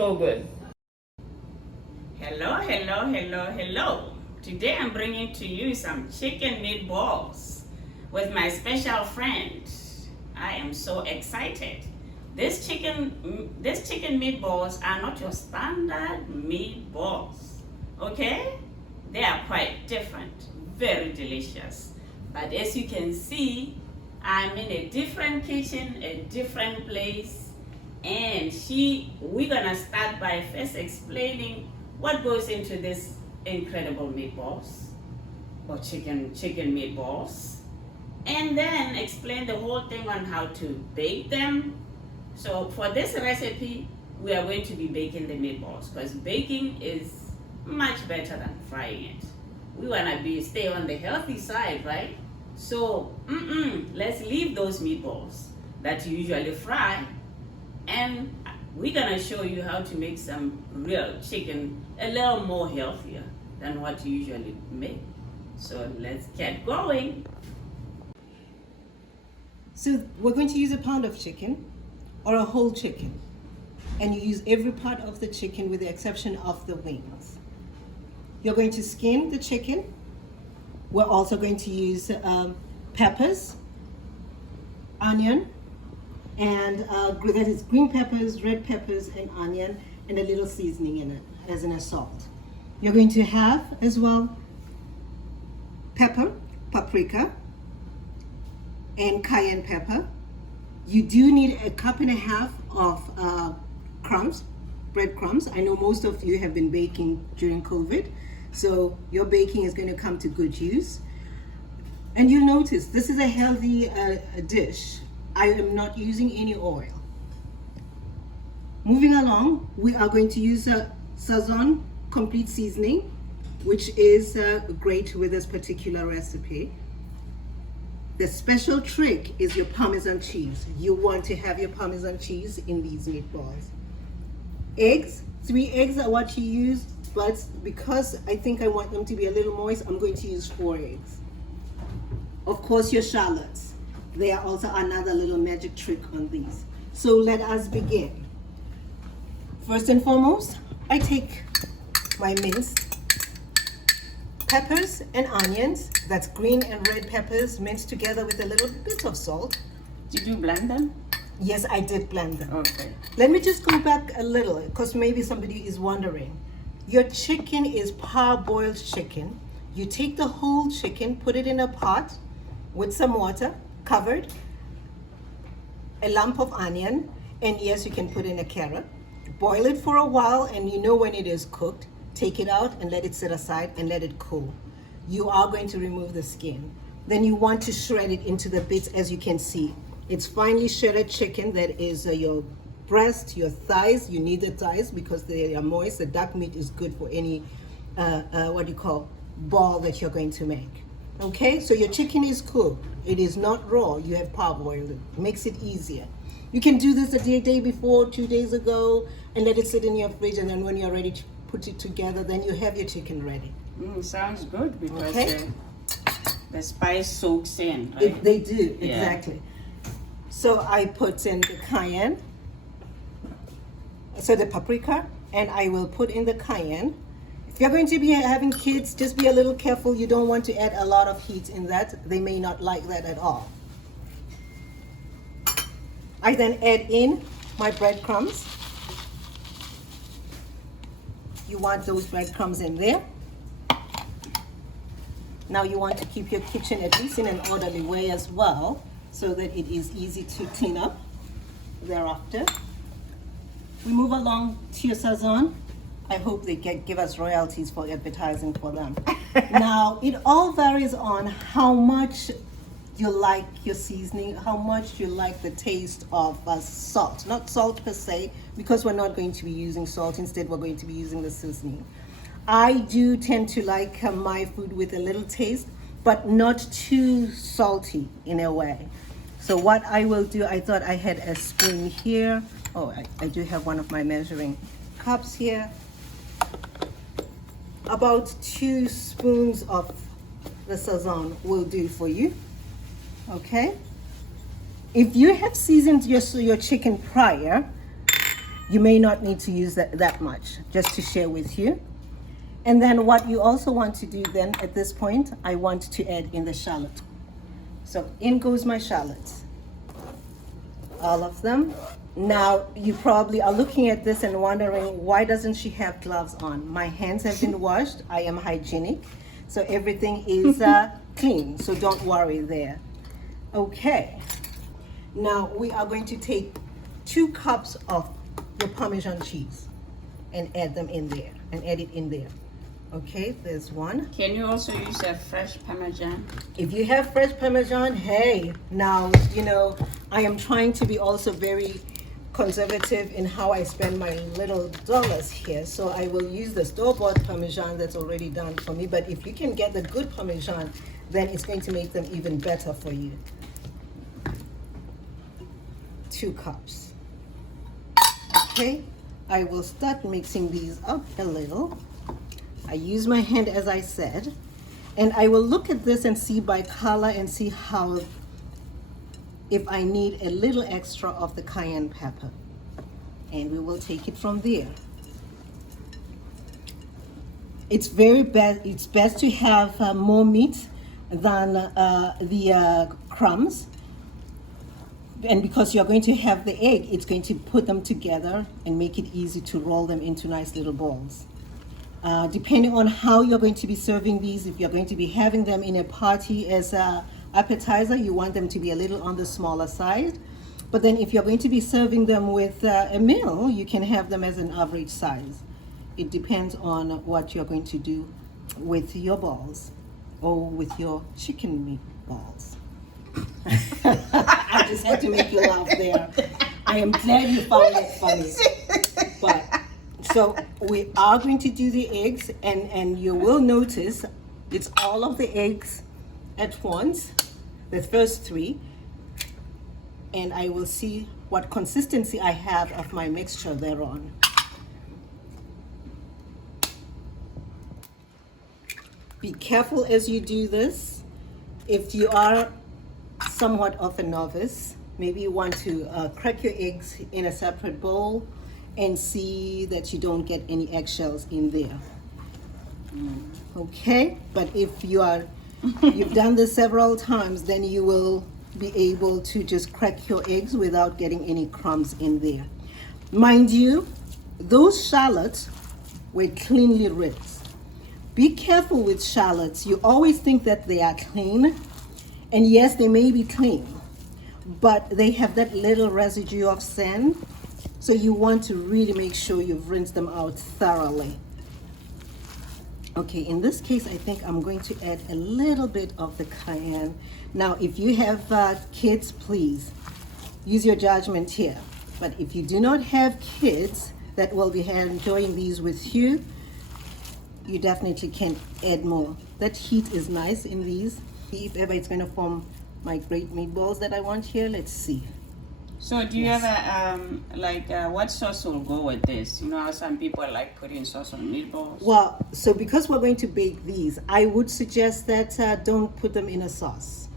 So good. Hello, hello, hello, hello. Today I'm bringing to you some chicken meatballs with my special friend. I am so excited. These chicken meatballs are not your standard meatballs, okay? They are quite different, very delicious. But as you can see, I'm in a different kitchen, a different place, and we're gonna start by first explaining what goes into this incredible meatballs or chicken meatballs, and then explain the whole thing on how to bake them. So for this recipe, we are going to be baking the meatballs because baking is much better than frying it. We wanna stay on the healthy side, right? So let's leave those meatballs that you usually fry, and we're gonna show you how to make some real chicken a little more healthier than what you usually make. So let's get going. So we're going to use a pound of chicken or a whole chicken, and you use every part of the chicken with the exception of the wings. You're going to skin the chicken. We're also going to use peppers, onion, and that is green peppers, red peppers, and onion, and a little seasoning in it, as in a salt. You're going to have as well paprika, and cayenne pepper. You do need 1.5 cups of crumbs, breadcrumbs. I know most of you have been baking during COVID, so your baking is going to come to good use. And you'll notice this is a healthy dish. I am not using any oil. Moving along, we are going to use a Sazon complete seasoning, which is great with this particular recipe. The special trick is your Parmesan cheese. You want to have your Parmesan cheese in these meatballs. Eggs, 3 eggs are what you use, but because I think I want them to be a little moist, I'm going to use 4 eggs. Of course, your shallots. They are also another little magic trick on these. So let us begin. First and foremost, I take my minced peppers and onions. That's green and red peppers minced together with a little bit of salt. Did you blend them? Yes, I did blend them. Okay. Let me just go back a little because maybe somebody is wondering. Your chicken is parboiled chicken. You take the whole chicken, put it in a pot with some water, covered, a lump of onion, and yes, you can put in a carrot. Boil it for a while, and you know when it is cooked, take it out and let it sit aside and let it cool. You are going to remove the skin. Then you want to shred it into the bits, as you can see. It's finely shredded chicken. That is your breast, your thighs. You need the thighs because they are moist. The duck meat is good for any, ball that you're going to make. Okay, so your chicken is cooked. It is not raw. You have parboiled it. Makes it easier. You can do this a day before, 2 days ago, and let it sit in your fridge, and then when you're ready to put it together, then you have your chicken ready. Sounds good because Okay. the spice soaks in, right? They do, Yeah. exactly. So I put in the cayenne, so the paprika, and I will put in the cayenne. If you're going to be having kids, just be a little careful. You don't want to add a lot of heat in that. They may not like that at all. I then add in my breadcrumbs. You want those breadcrumbs in there. Now you want to keep your kitchen at least in an orderly way as well, so that it is easy to clean up thereafter. We move along to your Sazon. I hope they give us royalties for advertising for them. Now, it all varies on how much you like your seasoning, how much you like the taste of salt. Not salt per se, because we're not going to be using salt. Instead, we're going to be using the seasoning. I do tend to like my food with a little taste, but not too salty in a way. So what I will do, I thought I had a spoon here. Oh, I do have one of my measuring cups here. About 2 spoons of the Sazon will do for you. Okay. If you have seasoned your chicken prior, You may not need to use that much, just to share with you. And then what you also want to do then at this point, I want to add in the shallot. So in goes my shallots, all of them. Now you probably are looking at this and wondering, why doesn't she have gloves on? My hands have been washed, I am hygienic, so everything is clean, so don't worry there. Okay, now we are going to take 2 cups of your Parmesan cheese and add them in there, and add it in there. Okay, there's 1. Can you also use a fresh Parmesan? If you have fresh Parmesan, hey, now, you know, I am trying to be also very conservative in how I spend my little dollars here. So I will use the store-bought Parmesan that's already done for me. But if you can get the good Parmesan, then it's going to make them even better for you. 2 cups. Okay, I will start mixing these up a little. I use my hand as I said, and I will look at this and see by color and see how, if I need a little extra of the cayenne pepper, and we will take it from there. It's best to have more meat than the crumbs, and because you're going to have the egg, it's going to put them together and make it easy to roll them into nice little balls. Depending on how you're going to be serving these, if you're going to be having them in a party as a appetizer, you want them to be a little on the smaller side. But then if you're going to be serving them with a meal, you can have them as an average size. It depends on what you're going to do with your balls or with your chicken meatballs. I just had to make you laugh there. I am glad you found it funny. But so we are going to do the eggs, and you will notice it's all of the eggs at once, the first 3, and I will see what consistency I have of my mixture thereon. Be careful as you do this. If you are somewhat of a novice, maybe you want to crack your eggs in a separate bowl and see that you don't get any eggshells in there. Okay, but if you've done this several times, then you will be able to just crack your eggs without getting any crumbs in there. Mind you, those shallots were cleanly rinsed. Be careful with shallots. You always think that they are clean, and yes, they may be clean, but they have that little residue of sand. So you want to really make sure you've rinsed them out thoroughly. Okay, in this case, I think I'm going to add a little bit of the cayenne. Now, if you have kids, please use your judgment here. But if you do not have kids that will be enjoying these with you, you definitely can add more. That heat is nice in these. If ever it's going to form my great meatballs that I want here, let's see. So do you have what sauce will go with this? You know how some people like putting sauce on meatballs? Well, so because we're going to bake these, I would suggest that don't put them in a sauce.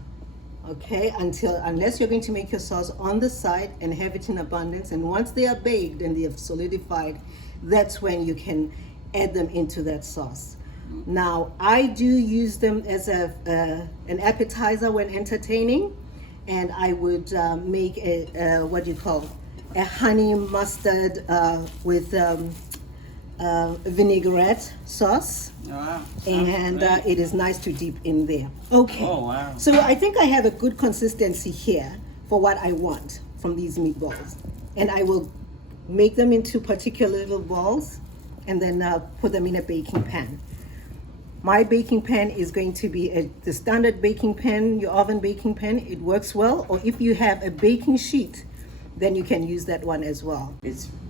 Okay, unless you're going to make your sauce on the side and have it in abundance, and once they are baked and they have solidified, that's when you can add them into that sauce. Now, I do use them as an appetizer when entertaining, and I would make a a honey mustard with vinaigrette sauce. Wow. And it is nice to dip in there. Okay. Oh, wow. So I think I have a good consistency here for what I want from these meatballs, and I will make them into particular little balls and then put them in a baking pan. My baking pan is going to be the standard baking pan, your oven baking pan. It works well. Or if you have a baking sheet, then you can use that one as well.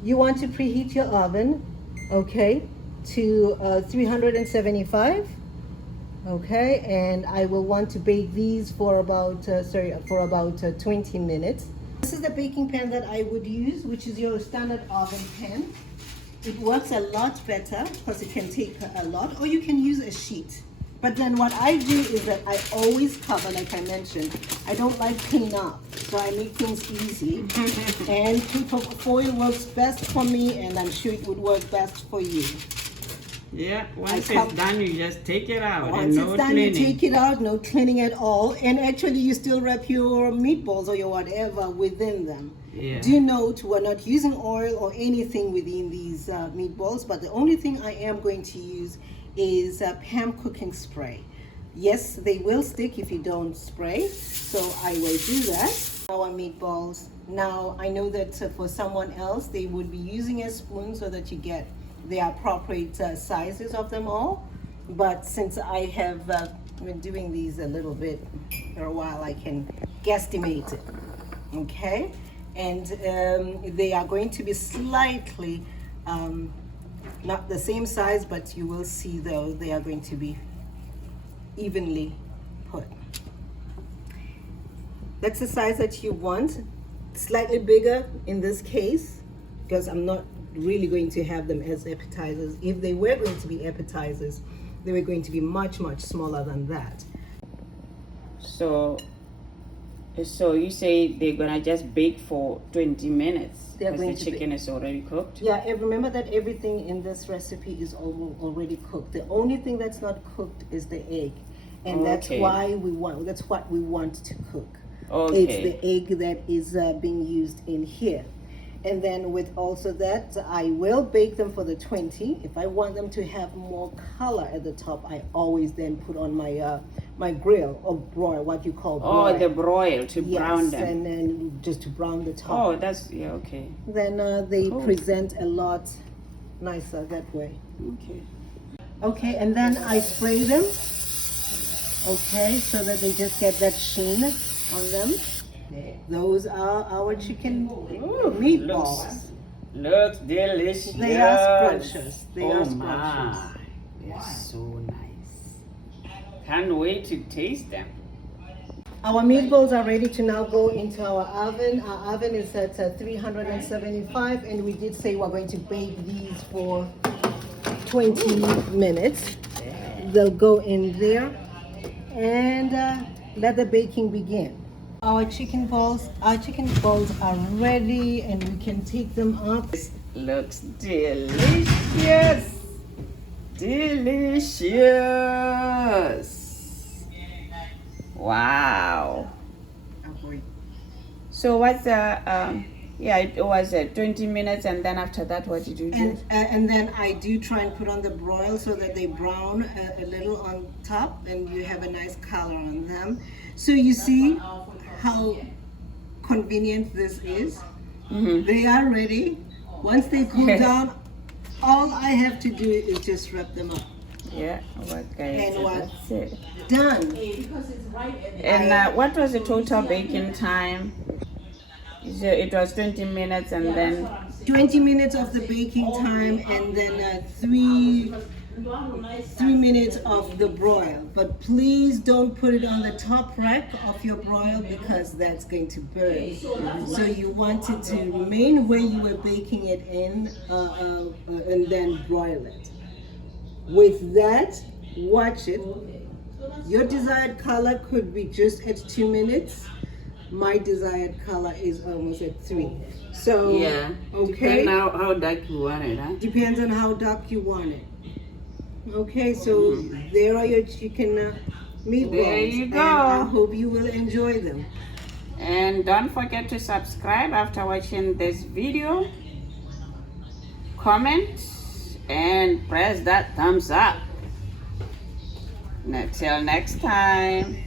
You want to preheat your oven, okay, to 375. Okay, and I will want to bake these for about 20 minutes. This is the baking pan that I would use, which is your standard oven pan. It works a lot better because it can take a lot, or you can use a sheet. But then what I do is that I always cover, like I mentioned. I don't like clean up, so I make things easy. And paper foil works best for me, and I'm sure it would work best for you. Yeah, once it's done, you just take it out. Once it's done, you take it out, no cleaning at all. And actually, you still wrap your meatballs or your whatever within them. Yeah. Do note, we're not using oil or anything within these meatballs, but the only thing I am going to use is Pam cooking spray. Yes, they will stick if you don't spray, so I will do that. Our meatballs. Now, I know that for someone else, they would be using a spoon so that you get the appropriate sizes of them all, but since I have been doing these a little bit for a while, I can guesstimate it. Okay, and they are going to be slightly not the same size, but you will see though they are going to be evenly put. That's the size that you want. Slightly bigger in this case, because I'm not really going to have them as appetizers. If they were going to be appetizers, they were going to be much smaller than that. So you say they're gonna just bake for 20 minutes because the chicken is already cooked? Yeah, and remember that everything in this recipe is already cooked. The only thing that's not cooked is the egg, and that's what we want to cook. Okay. It's the egg that is being used in here. And then with also that, I will bake them for the 20. If I want them to have more color at the top, I always then put on my my grill or broil, what you call broil. Oh, the broil to brown them. And then just to brown the top. Oh, that's, yeah, okay. Then they present a lot nicer that way. Okay. Okay, and then I spray them. Okay, so that they just get that sheen on them. Those are our chicken meatballs. Looks delicious. They are scrumptious. They are scrumptious. My. They're so nice. Can't wait to taste them. Our meatballs are ready to now go into our oven. Our oven is at 375, and we did say we're going to bake these for 20 minutes. They'll go in there and let the baking begin. Our chicken balls are ready, and we can take them up. This looks delicious. Delicious. Wow. So what's it was 20 minutes, and then after that, what did you do? And then I do try and put on the broil so that they brown a little on top, and you have a nice color on them. So you see how convenient this is. They are ready. Once they cool down, all I have to do is just wrap them up. Yeah, okay. And That's it. Done. And what was the total baking time? So it was 20 minutes, and then 20 minutes of the baking time, and then 3 minutes of the broil. But please don't put it on the top rack of your broil, because that's going to burn. So you want it to remain where you were baking it in, and then broil it. With that, watch it. Your desired color could be just at 2 minutes. My desired color is almost at 3. So yeah, okay. Depends how dark you want it, huh? Depends on how dark you want it. Okay, so there are your chicken meatballs. There you go. And I hope you will enjoy them. And don't forget to subscribe after watching this video. Comment and press that thumbs up. Until next time.